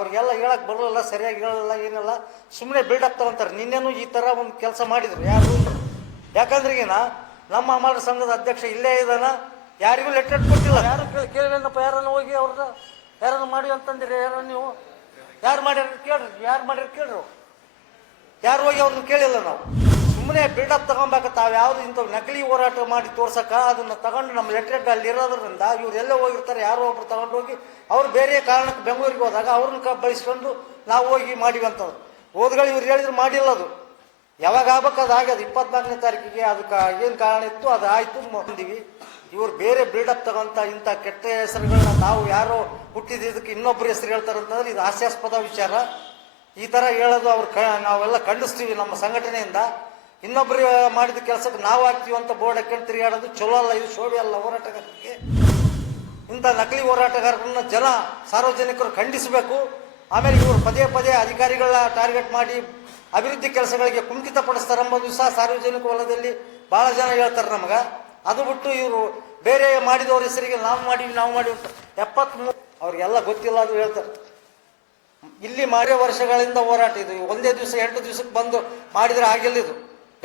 ಅವ್ರಿಗೆಲ್ಲ ಹೇಳಕ್ ಬರಲ್ಲ, ಸರಿಯಾಗಿ ಹೇಳಲ್ಲ, ಏನಿಲ್ಲ, ಸುಮ್ಮನೆ ಬಿಲ್ಡಪ್ ತಗೊಂತಾರೆ. ನಿನ್ನೆನೂ ಈ ಥರ ಒಂದು ಕೆಲಸ ಮಾಡಿದ್ರು ಯಾರು? ಯಾಕಂದ್ರೆ ಈಗಿನ ನಮ್ಮ ಅಮರ ಸಂಘದ ಅಧ್ಯಕ್ಷ ಇಲ್ಲೇ ಇದ್ದಾನ, ಯಾರಿಗೂ ಲೆಟರ್ ಕೊಟ್ಟಿಲ್ಲ. ಯಾರು ಕೇಳಿಲ್ಲಪ್ಪ, ಯಾರನ್ನು ಹೋಗಿ ಅವ್ರನ್ನ ಯಾರನ್ನು ಮಾಡಿ ಅಂತಂದಿರಿ? ಯಾರು ನೀವು ಯಾರು ಮಾಡ್ಯಾರ ಕೇಳ್ರಿ, ಯಾರು ಮಾಡ್ಯಾರ ಕೇಳ್ರಿ. ಯಾರು ಹೋಗಿ ಅವ್ರನ್ನ ಕೇಳಿಲ್ಲ. ನಾವು ಸುಮ್ಮನೆ ಬಿಲ್ಡಪ್ ತಗೊಬೇಕು. ತಾವು ಯಾವುದು ಇಂಥವು ನಕಲಿ ಹೋರಾಟ ಮಾಡಿ ತೋರ್ಸಕ್ಕ ಅದನ್ನು ತಗೊಂಡು ನಮ್ಮ ಲೆಟ್ರೇಟ್ ಅಲ್ಲಿ ಇರೋದ್ರಿಂದ ಇವ್ರು ಎಲ್ಲೇ ಹೋಗಿರ್ತಾರೆ, ಯಾರೋ ಒಬ್ರು ತಗೊಂಡು ಹೋಗಿ ಅವ್ರು ಬೇರೆ ಕಾರಣಕ್ಕೆ ಬೆಂಗಳೂರಿಗೆ ಹೋದಾಗ ಅವ್ರನ್ನ ಬಯಸ್ಕೊಂಡು ನಾವು ಹೋಗಿ ಮಾಡಿವಿ ಅಂತವ್ರು. ಓದ್ಗಳು ಇವ್ರು ಹೇಳಿದ್ರು ಮಾಡಿಲ್ಲ. ಅದು ಯಾವಾಗ ಆಗ್ಬೇಕು ಅದು ಆಗ್ಯದ. 24ನೇ ತಾರೀಕಿಗೆ ಅದಕ್ಕೆ ಏನು ಕಾರಣ ಇತ್ತು ಅದು ಆಯಿತು, ಬಂದೀವಿ. ಇವ್ರು ಬೇರೆ ಬಿಲ್ಡಪ್ ತಗೊಂತ ಇಂಥ ಕೆಟ್ಟ ಹೆಸರುಗಳನ್ನ ನಾವು ಯಾರೋ ಹುಟ್ಟಿದ್ದಕ್ಕೆ ಇನ್ನೊಬ್ಬರು ಹೆಸರು ಹೇಳ್ತಾರಂತಂದ್ರೆ ಇದು ಹಾಸ್ಯಾಸ್ಪದ ವಿಚಾರ. ಈ ಥರ ಹೇಳೋದು ನಾವೆಲ್ಲ ಖಂಡಿಸ್ತೀವಿ. ನಮ್ಮ ಸಂಘಟನೆಯಿಂದ ಇನ್ನೊಬ್ಬರು ಮಾಡಿದ ಕೆಲಸಕ್ಕೆ ನಾವು ಆಗ್ತೀವಿ ಅಂತ ಬೋರ್ಡ್ ಹಾಕೊಂಡು ತಿರುಗಾಡೋದು ಚಲೋ ಅಲ್ಲ, ಇದು ಶೋಭೆ ಅಲ್ಲ ಹೋರಾಟಗಾರರಿಗೆ. ಇಂಥ ನಕಲಿ ಹೋರಾಟಗಾರರನ್ನ ಸಾರ್ವಜನಿಕರು ಖಂಡಿಸಬೇಕು. ಆಮೇಲೆ ಇವರು ಪದೇ ಪದೇ ಅಧಿಕಾರಿಗಳ ಟಾರ್ಗೆಟ್ ಮಾಡಿ ಅಭಿವೃದ್ಧಿ ಕೆಲಸಗಳಿಗೆ ಕುಂಠಿತಪಡಿಸ್ತಾರೆಂಬುದು ಸಹ ಸಾರ್ವಜನಿಕ ವಲಯದಲ್ಲಿ ಭಾಳ ಜನ ಹೇಳ್ತಾರೆ ನಮಗೆ. ಅದು ಬಿಟ್ಟು ಇವರು ಬೇರೆ ಮಾಡಿದವ್ರ ಹೆಸರಿಗೆ ನಾವು ಮಾಡಿವಿ ಅಂತ 73 ಅವ್ರಿಗೆಲ್ಲ ಗೊತ್ತಿಲ್ಲ, ಅದು ಹೇಳ್ತಾರೆ. ಇಲ್ಲಿ ಮಾಡಿರೋ ವರ್ಷಗಳಿಂದ ಹೋರಾಟ ಇದು. ಒಂದೇ ದಿವಸ 8 ದಿವಸಕ್ಕೆ ಬಂದು ಮಾಡಿದ್ರೆ ಆಗಿಲ್ಲ. ಇದು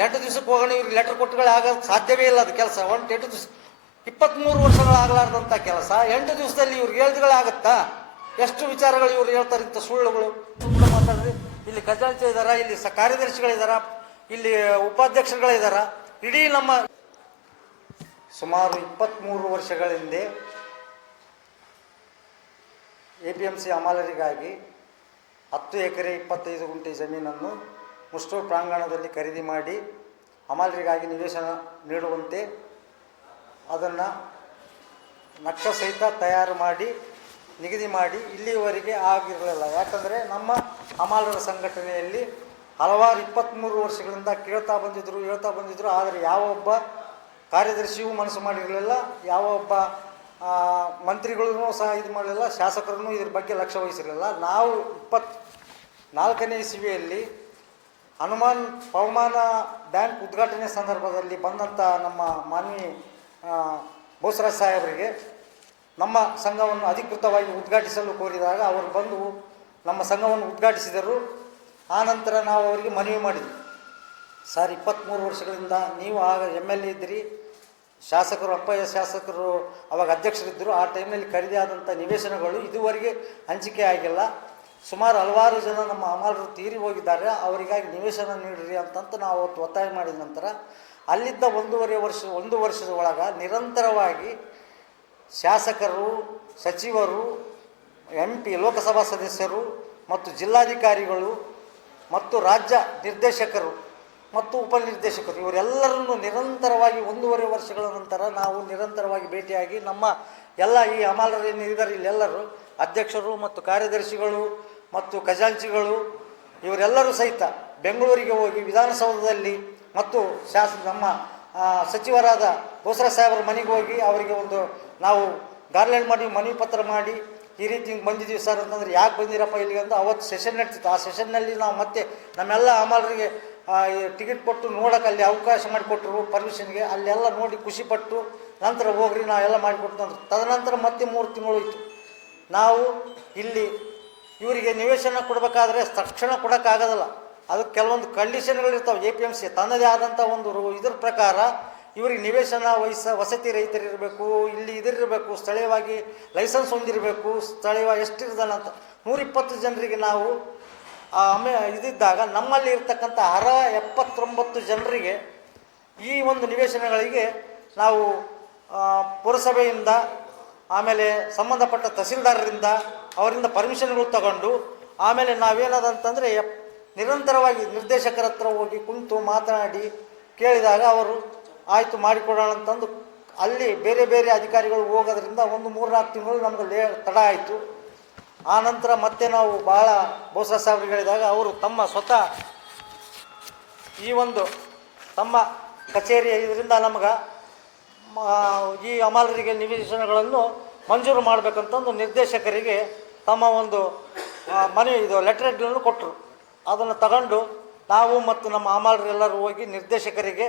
8 ದಿವಸಕ್ಕೆ ಹೋಗೋಣ ಇವ್ರಿಗೆ ಲೆಟರ್ ಕೊಟ್ಟುಗಳೇ ಆಗೋದು ಸಾಧ್ಯವೇ ಇಲ್ಲ. ಅದು ಕೆಲಸ 8 ದಿವಸ 23 ವರ್ಷಗಳಾಗಲಾರ್ದಂಥ ಕೆಲಸ 8 ದಿವಸದಲ್ಲಿ ಇವ್ರಿಗೆ ಹೇಳ್ದುಗಳಾಗತ್ತಾ? ಎಷ್ಟು ವಿಚಾರಗಳು ಇವ್ರು ಹೇಳ್ತಾರೆ, ಇಂಥ ಸುಳ್ಳುಗಳು ಮಾತಾಡ್ರಿ. ಇಲ್ಲಿ ಖಜಾಂಚಿ ಇದ್ದಾರ, ಇಲ್ಲಿ ಕಾರ್ಯದರ್ಶಿಗಳಿದ್ದಾರ, ಇಲ್ಲಿ ಉಪಾಧ್ಯಕ್ಷರುಗಳಿದ್ದಾರ. ಇಡೀ ನಮ್ಮ ಸುಮಾರು 23 ವರ್ಷಗಳ ಹಿಂದೆ APMC ಹಮಾಲರಿಗಾಗಿ 10 ಎಕರೆ 25 ಗುಂಟೆ ಜಮೀನನ್ನು ಮುಸ್ಟೂರು ಪ್ರಾಂಗಣದಲ್ಲಿ ಖರೀದಿ ಮಾಡಿ ಹಮಾಲರಿಗಾಗಿ ನಿವೇಶನ ನೀಡುವಂತೆ ಅದನ್ನು ನಕ್ಷೆ ಸಹಿತ ತಯಾರು ಮಾಡಿ ನಿಗದಿ ಮಾಡಿ ಇಲ್ಲಿಯವರೆಗೆ ಆಗಿರಲಿಲ್ಲ. ಯಾಕಂದರೆ ನಮ್ಮ ಹಮಾಲರ ಸಂಘಟನೆಯಲ್ಲಿ ಹಲವಾರು 23 ವರ್ಷಗಳಿಂದ ಹೇಳ್ತಾ ಬಂದಿದ್ರು. ಆದರೆ ಯಾವ ಒಬ್ಬ ಕಾರ್ಯದರ್ಶಿಯೂ ಮನಸ್ಸು ಮಾಡಿರಲಿಲ್ಲ, ಯಾವ ಒಬ್ಬ ಮಂತ್ರಿಗಳೂ ಸಹ ಇದು ಮಾಡಲಿಲ್ಲ, ಶಾಸಕರನ್ನು ಇದ್ರ ಬಗ್ಗೆ ಲಕ್ಷ್ಯ ವಹಿಸಿರಲಿಲ್ಲ. ನಾವು 24ನೇ ಇಸವಿಯಲ್ಲಿ ಹನುಮಾನ್ ಪವಮಾನ ಬ್ಯಾಂಕ್ ಉದ್ಘಾಟನೆ ಸಂದರ್ಭದಲ್ಲಿ ಬಂದಂಥ ನಮ್ಮ ಮಾನ್ಯ ಬೋಸರಾಜ್ ಸಾಹೇಬರಿಗೆ ನಮ್ಮ ಸಂಘವನ್ನು ಅಧಿಕೃತವಾಗಿ ಉದ್ಘಾಟಿಸಲು ಕೋರಿದಾಗ ಅವರು ಬಂದು ನಮ್ಮ ಸಂಘವನ್ನು ಉದ್ಘಾಟಿಸಿದರು. ಆನಂತರ ನಾವು ಅವರಿಗೆ ಮನವಿ ಮಾಡಿದ್ವಿ, ಸರ್ 23 ವರ್ಷಗಳಿಂದ ನೀವು ಆಗ MLA ಇದ್ದಿರಿ, ಶಾಸಕರು ಅಪ್ಪಯ್ಯ ಶಾಸಕರು ಅವಾಗ ಅಧ್ಯಕ್ಷರಿದ್ದರು. ಆ ಟೈಮ್ನಲ್ಲಿ ಖರೀದಿ ಆದಂಥ ನಿವೇಶನಗಳು ಇದುವರೆಗೆ ಹಂಚಿಕೆ ಆಗಿಲ್ಲ. ಸುಮಾರು ಹಲವಾರು ಜನ ನಮ್ಮ ಹಮಾಲರು ತೀರಿ ಹೋಗಿದ್ದಾರೆ, ಅವರಿಗಾಗಿ ನಿವೇಶನ ನೀಡಿರಿ ಅಂತಂತ ನಾವು ಅವತ್ತು ಒತ್ತಾಯ ಮಾಡಿದ ನಂತರ ಅಲ್ಲಿದ್ದ 1 ವರ್ಷದ ಒಳಗೆ ನಿರಂತರವಾಗಿ ಶಾಸಕರು, ಸಚಿವರು, MP, ಲೋಕಸಭಾ ಸದಸ್ಯರು ಮತ್ತು ಜಿಲ್ಲಾಧಿಕಾರಿಗಳು ಮತ್ತು ರಾಜ್ಯ ನಿರ್ದೇಶಕರು ಮತ್ತು ಉಪನಿರ್ದೇಶಕರು ಇವರೆಲ್ಲರನ್ನು ನಿರಂತರವಾಗಿ 1.5 ವರ್ಷಗಳ ನಂತರ ನಾವು ನಿರಂತರವಾಗಿ ಭೇಟಿಯಾಗಿ ನಮ್ಮ ಎಲ್ಲ ಈ ಹಮಾಲರೇನಿದ್ದಾರೆ ಇಲ್ಲೆಲ್ಲರೂ ಅಧ್ಯಕ್ಷರು ಮತ್ತು ಕಾರ್ಯದರ್ಶಿಗಳು ಮತ್ತು ಖಜಾಂಚಿಗಳು ಇವರೆಲ್ಲರೂ ಸಹಿತ ಬೆಂಗಳೂರಿಗೆ ಹೋಗಿ ವಿಧಾನಸೌಧದಲ್ಲಿ ಮತ್ತು ನಮ್ಮ ಸಚಿವರಾದ ಬೋಸರಾಜ್ ಸಾಹೇಬರ ಮನೆಗೆ ಹೋಗಿ ಅವರಿಗೆ ನಾವು ಗಾರ್ಲ್ಯಾಂಡ್ ಮಾಡಿ ಮನವಿ ಪತ್ರ ಮಾಡಿ ಈ ರೀತಿ ಹಿಂಗೆ ಬಂದಿದ್ದೀವಿ ಸರ್ ಅಂತಂದ್ರೆ, ಯಾಕೆ ಬಂದಿರಪ್ಪ ಇಲ್ಲಿಗೆ ಅಂತ ಅವತ್ತು ಸೆಷನ್ ನಡ್ತಿತ್ತು. ಆ ಸೆಷನ್ನಲ್ಲಿ ನಾವು ಮತ್ತೆ ನಮ್ಮೆಲ್ಲ ಹಮಾಲರಿಗೆ ಟಿಕೆಟ್ ಕೊಟ್ಟು ನೋಡೋಕೆ ಅಲ್ಲಿ ಅವಕಾಶ ಮಾಡಿಕೊಟ್ರು, ಪರ್ಮಿಷನ್ಗೆ. ಅಲ್ಲೆಲ್ಲ ನೋಡಿ ಖುಷಿಪಟ್ಟು ನಂತರ ಹೋಗ್ರಿ ನಾವೆಲ್ಲ ಮಾಡಿಕೊಟ್ಟು ಅಂದರು. ತದನಂತರ ಮತ್ತೆ 3 ತಿಂಗಳು ಇತ್ತು. ನಾವು ಇಲ್ಲಿ ಇವರಿಗೆ ನಿವೇಶನ ಕೊಡಬೇಕಾದ್ರೆ ತಕ್ಷಣ ಕೊಡೋಕ್ಕಾಗೋದಿಲ್ಲ. ಅದಕ್ಕೆ ಕೆಲವೊಂದು ಕಂಡೀಷನ್ಗಳಿರ್ತಾವೆ. APMC ತನ್ನದೇ ಆದಂಥ ಇದ್ರ ಪ್ರಕಾರ ಇವರಿಗೆ ನಿವೇಶನ ವಸತಿ ರಹಿತರಿರಬೇಕು, ಇಲ್ಲಿ ಇದಿರಬೇಕು, ಸ್ಥಳೀಯವಾಗಿ ಲೈಸೆನ್ಸ್ ಹೊಂದಿರಬೇಕು, ಸ್ಥಳೀಯವಾಗಿ ಎಷ್ಟಿರ್ದಾನ ಅಂತ 120 ಜನರಿಗೆ ನಾವು ಇದಿದ್ದಾಗ ನಮ್ಮಲ್ಲಿ ಇರ್ತಕ್ಕಂಥ 79 ಜನರಿಗೆ ಈ ಒಂದು ನಿವೇಶನಗಳಿಗೆ ನಾವು ಪುರಸಭೆಯಿಂದ ಆಮೇಲೆ ಸಂಬಂಧಪಟ್ಟ ತಹಸೀಲ್ದಾರರಿಂದ ಅವರಿಂದ ಪರ್ಮಿಷನ್ಗಳು ತಗೊಂಡು ಆಮೇಲೆ ನಾವೇನದಂತಂದರೆ ನಿರಂತರವಾಗಿ ನಿರ್ದೇಶಕರ ಹತ್ರ ಹೋಗಿ ಕುಂತು ಮಾತನಾಡಿ ಕೇಳಿದಾಗ ಅವರು ಆಯಿತು ಮಾಡಿಕೊಡೋಣ ಅಂತಂದು ಅಲ್ಲಿ ಬೇರೆ ಬೇರೆ ಅಧಿಕಾರಿಗಳು ಹೋಗೋದ್ರಿಂದ 3-4 ತಿಂಗಳು ನಮಗೆ ತಡ ಆಯಿತು. ಆನಂತರ ಮತ್ತೆ ನಾವು ಭಾಳ ಬೋಸರಾಜ್ ಸಾಹೇಬ್ರಿಗೆ ಹೇಳಿದಾಗ ಅವರು ತಮ್ಮ ಸ್ವತಃ ಈ ತಮ್ಮ ಕಚೇರಿ ಇದರಿಂದ ನಮಗೆ ಈ ಹಮಾಲರಿಗೆ ನಿವೇಶನಗಳನ್ನು ಮಂಜೂರು ಮಾಡಬೇಕಂತಂದು ನಿರ್ದೇಶಕರಿಗೆ ತಮ್ಮ ಮನವಿ ಲೆಟರ್ಗಳನ್ನು ಕೊಟ್ಟರು. ಅದನ್ನು ತಗೊಂಡು ನಾವು ಮತ್ತು ನಮ್ಮ ಹಮಾಲರೆಲ್ಲರೂ ಹೋಗಿ ನಿರ್ದೇಶಕರಿಗೆ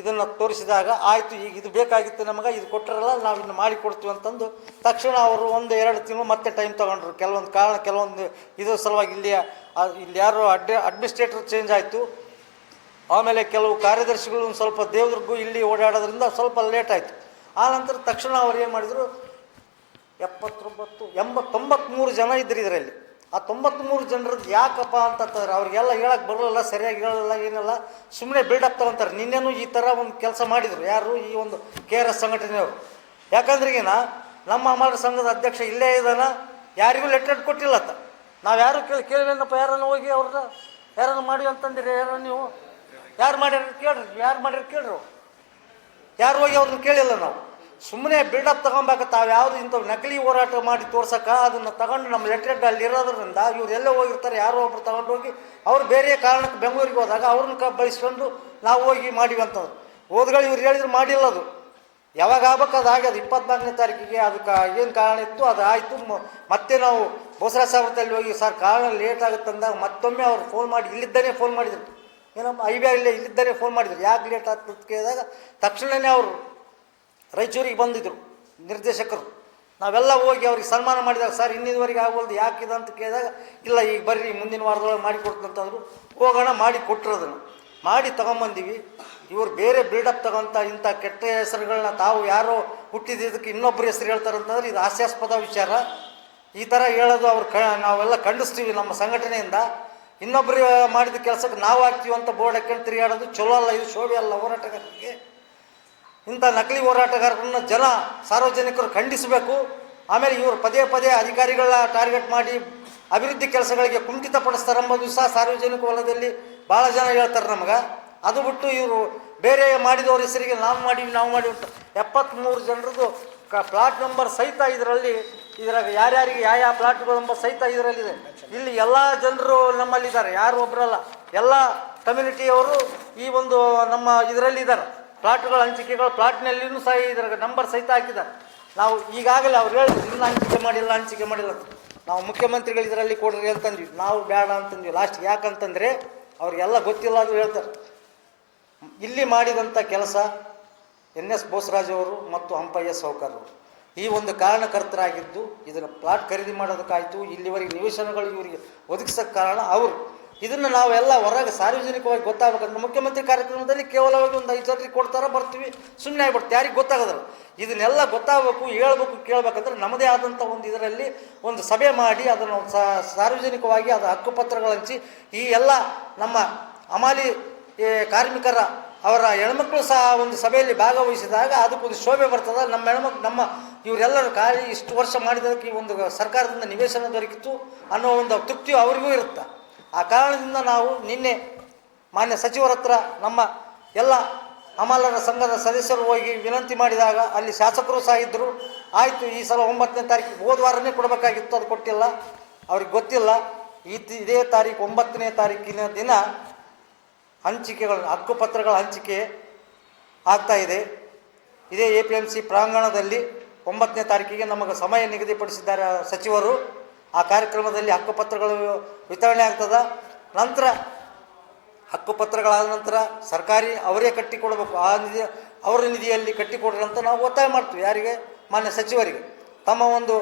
ಇದನ್ನು ತೋರಿಸಿದಾಗ ಆಯಿತು, ಈಗ ಇದು ಬೇಕಾಗಿತ್ತು ನಮಗೆ, ಇದು ಕೊಟ್ಟರಲ್ಲ ನಾವು ಇನ್ನು ಮಾಡಿ ಕೊಡ್ತೀವಿ ಅಂತಂದು ತಕ್ಷಣ ಅವರು 1-2 ತಿಂಗಳು ಮತ್ತೆ ಟೈಮ್ ತೊಗೊಂಡ್ರು. ಕೆಲವೊಂದು ಕಾರಣ, ಕೆಲವೊಂದು ಇದು ಸಲುವಾಗಿ ಇಲ್ಲಿ ಯಾರು ಅಡ್ಮಿನಿಸ್ಟ್ರೇಟರ್ ಚೇಂಜ್ ಆಯಿತು. ಆಮೇಲೆ ಕೆಲವು ಕಾರ್ಯದರ್ಶಿಗಳು ಒಂದು ಸ್ವಲ್ಪ ದೇವದುರ್ಗ ಇಲ್ಲಿ ಓಡಾಡೋದ್ರಿಂದ ಸ್ವಲ್ಪ ಲೇಟ್ ಆಯಿತು. ಆನಂತರ ತಕ್ಷಣ ಅವ್ರು ಏನು ಮಾಡಿದರು, 93 ಜನ ಇದ್ದರು ಇದರಲ್ಲಿ. ಆ 93 ಜನರದ್ದು ಯಾಕಪ್ಪ ಅಂತಂತಾರೆ, ಅವ್ರಿಗೆಲ್ಲ ಹೇಳಕ್ಕೆ ಬರೋಲ್ಲ, ಸರಿಯಾಗಿ ಹೇಳಲ್ಲ, ಏನೆಲ್ಲ ಸುಮ್ಮನೆ ಬಿಲ್ಡಪ್ ತೊಗೊತಾರೆ. ನಿನ್ನೆನೂ ಈ ಥರ ಒಂದು ಕೆಲಸ ಮಾಡಿದರು ಯಾರು, ಈ ಒಂದು KRS ಸಂಘಟನೆಯವರು. ಯಾಕಂದ್ರೆ ಈಗಿನ ನಮ್ಮ ಅಮರ ಸಂಘದ ಅಧ್ಯಕ್ಷ ಇಲ್ಲೇ ಇದ್ದಾನ, ಯಾರಿಗೂ ಲೆಟರ್ ಕೊಟ್ಟಿಲ್ಲತ್ತ. ನಾವು ಯಾರು ಕೇಳಿಲ್ಲಪ್ಪ, ಯಾರನ್ನು ಹೋಗಿ ಅವ್ರನ್ನ ಯಾರನ್ನು ಮಾಡಿ ಅಂತಂದಿರಿ, ಯಾರು ನೀವು ಯಾರು ಮಾಡ್ಯಾರ ಕೇಳ್ರಿ, ಯಾರು ಮಾಡ್ಯಾರ ಕೇಳ್ರಿ, ಯಾರು ಹೋಗಿ ಅವ್ರನ್ನ ಕೇಳಿಲ್ಲ. ನಾವು ಸುಮ್ಮನೆ ಬಿಲ್ಡಪ್ ತೊಗೊಬೇಕು. ತಾವು ಯಾವುದು ಇಂಥವು ನಕಲಿ ಹೋರಾಟ ಮಾಡಿ ತೋರ್ಸಕ್ಕೆ ಅದನ್ನು ತಗೊಂಡು ನಮ್ಮ ಲೆಟ್ರೆಡ್ ಅಲ್ಲಿ ಇರೋದ್ರಿಂದ ಇವ್ರು ಎಲ್ಲೇ ಹೋಗಿರ್ತಾರೆ, ಯಾರೋ ಒಬ್ರು ತಗೊಂಡು ಹೋಗಿ ಅವ್ರು ಬೇರೆ ಕಾರಣಕ್ಕೆ ಬೆಂಗಳೂರಿಗೆ ಹೋದಾಗ ಅವ್ರನ್ನ ಬಳಸ್ಕೊಂಡು ನಾವು ಹೋಗಿ ಮಾಡಿವಿ ಅಂತಂದ್ರು. ಓದ್ಗಳು ಇವ್ರು ಹೇಳಿದ್ರು ಮಾಡಿಲ್ಲ. ಅದು ಯಾವಾಗ ಆಗ್ಬೇಕು ಅದು ಆಗ್ಯದ. 24ನೇ ತಾರೀಕಿಗೆ ಅದಕ್ಕೆ ಏನು ಕಾರಣ ಇತ್ತು ಅದು ಆಯಿತು. ಮತ್ತೆ ನಾವು ಬೋಸರಾಜ್ ಸಾಗರದಲ್ಲಿ ಹೋಗಿ ಸರ್ ಕಾರಣ ಲೇಟ್ ಆಗುತ್ತಂದಾಗ ಮತ್ತೊಮ್ಮೆ ಅವ್ರು ಫೋನ್ ಮಾಡಿ ಇಲ್ಲಿದ್ದಾನೆ ಫೋನ್ ಮಾಡಿದ್ರು, ಏನಪ್ಪ ಇಲ್ಲಿದ್ದಾನೆ ಫೋನ್ ಮಾಡಿದ್ರು, ಯಾಕೆ ಲೇಟ್ ಆಗ್ತದೆ ಕೇಳಿದಾಗ ತಕ್ಷಣವೇ ಅವರು ರಾಯಚೂರಿಗೆ ಬಂದಿದ್ದರು ನಿರ್ದೇಶಕರು. ನಾವೆಲ್ಲ ಹೋಗಿ ಅವ್ರಿಗೆ ಸನ್ಮಾನ ಮಾಡಿದಾಗ ಸರ್ ಇನ್ನಿದುವರೆಗೆ ಆಗ್ಬೋದು ಯಾಕಿದೆ ಅಂತ ಕೇಳಿದಾಗ ಇಲ್ಲ ಈಗ ಬರ್ರಿ ಮುಂದಿನ ವಾರದೊಳಗೆ ಮಾಡಿ ಕೊಡ್ತಂತಂದರು. ಹೋಗೋಣ, ಮಾಡಿ ಕೊಟ್ಟರು. ಅದನ್ನು ಮಾಡಿ ತೊಗೊಂಬಂದಿವಿ. ಇವರು ಬೇರೆ ಬಿಲ್ಡಪ್ ತಗೊಂತ ಇಂಥ ಕೆಟ್ಟ ಹೆಸರುಗಳನ್ನ ತಾವು ಯಾರೋ ಹುಟ್ಟಿದ್ದಕ್ಕೆ ಇನ್ನೊಬ್ಬರು ಹೆಸರು ಹೇಳ್ತಾರಂತಂದ್ರೆ ಇದು ಹಾಸ್ಯಾಸ್ಪದ ವಿಚಾರ. ಈ ಥರ ಹೇಳೋದು ನಾವೆಲ್ಲ ಖಂಡಿಸ್ತೀವಿ ನಮ್ಮ ಸಂಘಟನೆಯಿಂದ. ಇನ್ನೊಬ್ಬರು ಮಾಡಿದ ಕೆಲಸಕ್ಕೆ ನಾವು ಆಗ್ತೀವಿ ಅಂತ ಬೋರ್ಡ್ ಹಾಕೊಂಡು ತಿರುಗಾಡೋದು ಚಲೋ ಅಲ್ಲ, ಇದು ಶೋಭೆ ಅಲ್ಲ ಹೋರಾಟಗಾರರಿಗೆ. ಇಂಥ ನಕಲಿ ಹೋರಾಟಗಾರರನ್ನ ಸಾರ್ವಜನಿಕರು ಖಂಡಿಸಬೇಕು. ಆಮೇಲೆ ಇವರು ಪದೇ ಅಧಿಕಾರಿಗಳ ಟಾರ್ಗೆಟ್ ಮಾಡಿ ಅಭಿವೃದ್ಧಿ ಕೆಲಸಗಳಿಗೆ ಕುಂಠಿತಪಡಿಸ್ತಾರೆಂಬುದು ಸಹ ಸಾರ್ವಜನಿಕ ವಲಯದಲ್ಲಿ ಭಾಳ ಜನ ಹೇಳ್ತಾರೆ ನಮಗೆ. ಅದು ಬಿಟ್ಟು ಇವರು ಬೇರೆ ಮಾಡಿದವ್ರ ಹೆಸರಿಗೆ ನಾವು ಮಾಡೀವಿ ಅಂತ 73 ಜನರದ್ದು ಪ್ಲಾಟ್ ನಂಬರ್ ಸಹಿತ ಇದ್ರಾಗ ಯಾರ್ಯಾರಿಗೆ ಯಾವ ಪ್ಲಾಟ್ಗಳ ನಂಬರ್ ಸಹಿತ ಇದರಲ್ಲಿದೆ. ಇಲ್ಲಿ ಎಲ್ಲ ಜನರು ನಮ್ಮಲ್ಲಿದ್ದಾರೆ, ಯಾರು ಒಬ್ಬರಲ್ಲ, ಎಲ್ಲ ಕಮ್ಯುನಿಟಿಯವರು ಈ ಒಂದು ನಮ್ಮ ಇದರಲ್ಲಿದ್ದಾರೆ. ಪ್ಲಾಟ್ಗಳ ಹಂಚಿಕೆಗಳು ಪ್ಲಾಟ್ನಲ್ಲಿಯೂ ಸಹ ಇದ್ರ ನಂಬರ್ ಸಹಿತ ಹಾಕಿದ್ದಾರೆ. ನಾವು ಈಗಾಗಲೇ ಅವ್ರು ಹೇಳಿದ್ರು ಇನ್ನೂ ಹಂಚಿಕೆ ಮಾಡಿಲ್ಲ ಅಂತ. ನಾವು ಮುಖ್ಯಮಂತ್ರಿಗಳು ಇದರಲ್ಲಿ ಕೊಡ್ರಿ ಅಂತಂದ್ವಿ, ನಾವು ಬೇಡ ಅಂತಂದ್ವಿ ಲಾಸ್ಟ್. ಯಾಕಂತಂದರೆ ಅವ್ರಿಗೆಲ್ಲ ಗೊತ್ತಿಲ್ಲ ಅದು ಹೇಳ್ತಾರೆ. ಇಲ್ಲಿ ಮಾಡಿದಂಥ ಕೆಲಸ NS ಬೋಸರಾಜ್ ಅವರು ಮತ್ತು ಹಂಪಯ್ಯ ಸಾವ್ಕಾರ್ ಅವರು ಈ ಒಂದು ಕಾರಣಕರ್ತರಾಗಿದ್ದು ಇದನ್ನು ಪ್ಲಾಟ್ ಖರೀದಿ ಮಾಡೋದಕ್ಕಾಯಿತು, ಇಲ್ಲಿವರೆಗೆ ನಿವೇಶನಗಳು ಇವರಿಗೆ ಒದಗಿಸೋಕ್ಕೆ ಕಾರಣ ಅವರು. ಇದನ್ನು ನಾವೆಲ್ಲ ಹೊರಗೆ ಸಾರ್ವಜನಿಕವಾಗಿ ಗೊತ್ತಾಗಬೇಕಂದ್ರೆ ಮುಖ್ಯಮಂತ್ರಿ ಕಾರ್ಯಕ್ರಮದಲ್ಲಿ ಕೇವಲವಾಗಿ ಒಂದು 5 ಜನರಿಗೆ ಕೊಡ್ತಾರ, ಬರ್ತೀವಿ, ಸುಮ್ಮನೆ ಆಗ್ಬಿಡ್ತು, ಯಾರಿಗೆ ಗೊತ್ತಾಗೋದಿಲ್ಲ. ಇದನ್ನೆಲ್ಲ ಗೊತ್ತಾಗಬೇಕು, ಹೇಳ್ಬೇಕು, ಕೇಳಬೇಕಂದ್ರೆ ನಮ್ಮದೇ ಆದಂಥ ಒಂದು ಇದರಲ್ಲಿ ಒಂದು ಸಭೆ ಮಾಡಿ ಅದನ್ನು ಸಾರ್ವಜನಿಕವಾಗಿ ಅದು ಹಕ್ಕುಪತ್ರಗಳು ಹಂಚಿ ಈ ಎಲ್ಲ ನಮ್ಮ ಹಮಾಲಿ ಕಾರ್ಮಿಕರ ಅವರ ಹೆಣ್ಮಕ್ಳು ಸಹ ಒಂದು ಸಭೆಯಲ್ಲಿ ಭಾಗವಹಿಸಿದಾಗ ಅದಕ್ಕೊಂದು ಶೋಭೆ ಬರ್ತದೆ. ನಮ್ಮ ನಮ್ಮ ಇವರೆಲ್ಲರೂ ಇಷ್ಟು ವರ್ಷ ಮಾಡಿದ್ದಕ್ಕೆ ಈ ಒಂದು ಸರ್ಕಾರದಿಂದ ನಿವೇಶನ ದೊರಕಿತ್ತು ಅನ್ನೋ ಒಂದು ತೃಪ್ತಿಯು ಅವರಿಗೂ ಇರುತ್ತೆ. ಆ ಕಾರಣದಿಂದ ನಾವು ನಿನ್ನೆ ಮಾನ್ಯ ಸಚಿವರ ಹತ್ರ ನಮ್ಮ ಎಲ್ಲ ಹಮಾಲರ ಸಂಘದ ಸದಸ್ಯರು ಹೋಗಿ ವಿನಂತಿ ಮಾಡಿದಾಗ ಅಲ್ಲಿ ಶಾಸಕರು ಸಹ ಇದ್ದರು. ಆಯಿತು, ಈ ಸಲ 9ನೇ ತಾರೀಕಿಗೆ ಹೋದ ವಾರನೇ ಕೊಡಬೇಕಾಗಿತ್ತು, ಅದು ಕೊಟ್ಟಿಲ್ಲ, ಅವ್ರಿಗೆ ಗೊತ್ತಿಲ್ಲ. ಇದೇ ತಾರೀಕು 9ನೇ ತಾರೀಕಿನ ದಿನ ಹಕ್ಕುಪತ್ರಗಳ ಹಂಚಿಕೆ ಆಗ್ತಾಯಿದೆ. ಇದೇ APMC ಪ್ರಾಂಗಣದಲ್ಲಿ 9ನೇ ತಾರೀಕಿಗೆ ನಮಗೆ ಸಮಯ ನಿಗದಿಪಡಿಸಿದ್ದಾರೆ ಸಚಿವರು. ಆ ಕಾರ್ಯಕ್ರಮದಲ್ಲಿ ಹಕ್ಕುಪತ್ರಗಳು ವಿತರಣೆ ಆಗ್ತದೆ. ನಂತರ ಹಕ್ಕುಪತ್ರಗಳಾದ ನಂತರ ಸರ್ಕಾರಿ ಅವರೇ ಕಟ್ಟಿಕೊಡ್ಬೇಕು, ಆ ಅವರ ನಿಧಿಯಲ್ಲಿ ಕಟ್ಟಿಕೊಡ್ರಿ ಅಂತ ನಾವು ಒತ್ತಾಯ ಮಾಡ್ತೀವಿ. ಯಾರಿಗೆ? ಮಾನ್ಯ ಸಚಿವರಿಗೆ. ತಮ್ಮ ಒಂದು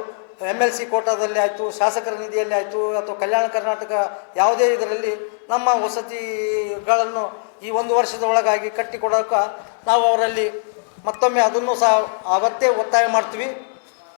MLC ಕೋಟಾದಲ್ಲಿ ಆಯಿತು, ಶಾಸಕರ ನಿಧಿಯಲ್ಲಿ ಆಯಿತು, ಅಥವಾ ಕಲ್ಯಾಣ ಕರ್ನಾಟಕ ಯಾವುದೇ ಇದರಲ್ಲಿ ನಮ್ಮ ವಸತಿಗಳನ್ನು ಈ 1 ವರ್ಷದ ಒಳಗಾಗಿ ಕಟ್ಟಿಕೊಡೋಕೆ ನಾವು ಅವರಲ್ಲಿ ಮತ್ತೊಮ್ಮೆ ಅದನ್ನು ಸಹ ಅವತ್ತೇ ಒತ್ತಾಯ ಮಾಡ್ತೀವಿ.